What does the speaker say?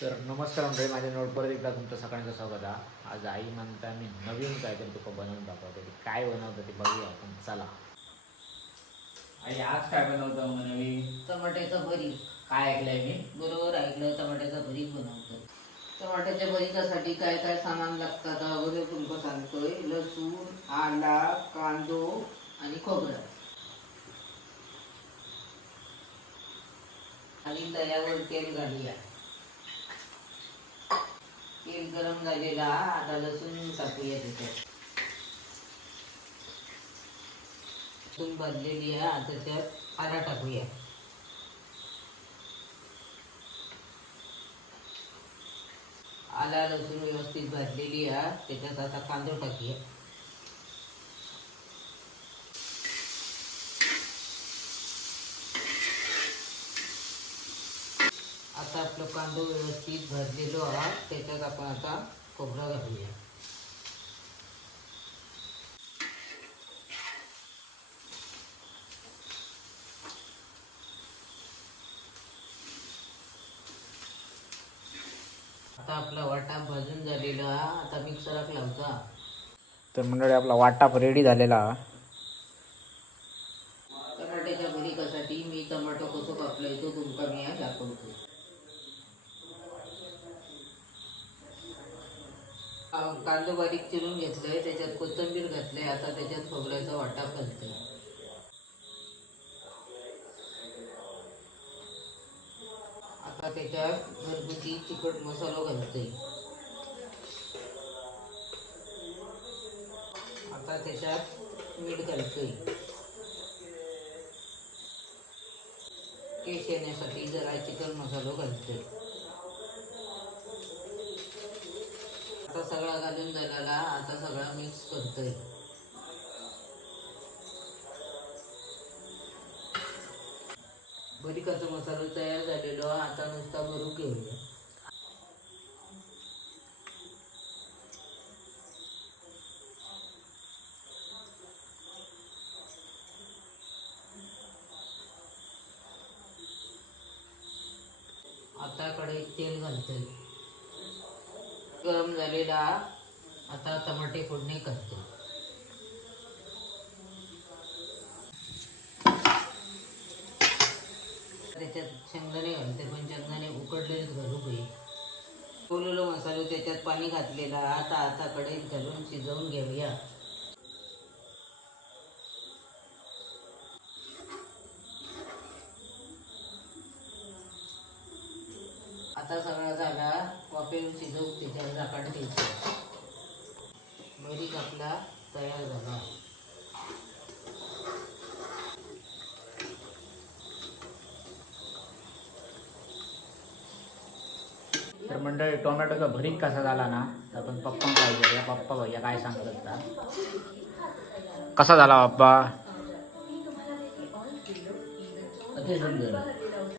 तर नमस्कार मंडळी, माझ्या नोट परत एकदा तुमचं सगळ्यांचं स्वागत आहे. आज आई म्हणता मी नवीन काहीतरी तुका बनवून दाखवतो. ते काय बनवतं ते बघूया आपण, चला. आई आज काय बनवतो मग नवीन? टमाट्याचं भरीत. काय ऐकलंय मी? बरोबर ऐकलं, टमाट्याचं भरीत बनवतो. टमाट्याच्या भरीतासाठी काय काय सामान लागतात अगोदर तुमका सांगतोय. लसूण, आला, कांदो आणि खोबरं. आणि तव्यावर तेल घालूया. तेल गरम झालेला, आता लसूण टाकूया त्याच्यात. लसूण भाजलेली आहे, आता त्यात आला टाकूया. आला लसूण व्यवस्थित भाजलेली आहे, त्याच्यात आता कांदो टाकूया. आता आपलं कांदो व्यवस्थित भाजलेलो आहे, त्याच्यात आपण आता खोबरं घालूया. आता आपला वाटा भाजून झालेला, आता मिक्सरात लावता. तर मंडळी आपला वाटाप रेडी झालेला हा. टमाट्याच्या भरीतासाठी मी टमाटो कसो कापलाय तो तुमका मी आज दाखवतो. कांदो बारीक चिरून घेतलाय, त्याच्यात कोथिंबीर घातलंय, आता त्याच्यात खोबऱ्याचा वाटा घालतोय. आता त्याच्यात घरगुती तिखट मसालो घालतोय. आता त्याच्यात मीठ घालतोय. केश येण्यासाठी जरा चिकन मसालो घालतोय. आता सगळा घालून झालेला, आता सगळा मिक्स करतोय. भरीताचा मसाला तयार झालेलो, आता नुसता भरून घेऊया. आता कढईत तेल घालतोय. गरम झालेला, आता टमाटे फोडणी करतोय. त्याच्यात शेंगदाणे घालते, पण शेंगदाणे उकडलेलेच घालू पाहिजे. ठेवलेलो मसालो त्याच्यात पाणी घातलेला, आता आता कढईत घालून शिजवून घेऊया. आता सगळा झाला, वाफेवर शिजवून त्याच्यावर झाकण ठेवायचं. भरीत आपला तयार झाला. तर मंडळी टोमॅटोचा भरीत कसा झाला ना, तर आपण पप्पांना विचारूया. पप्पा भैया काय सांगत होता, कसा झाला पप्पा? अति सुंदर.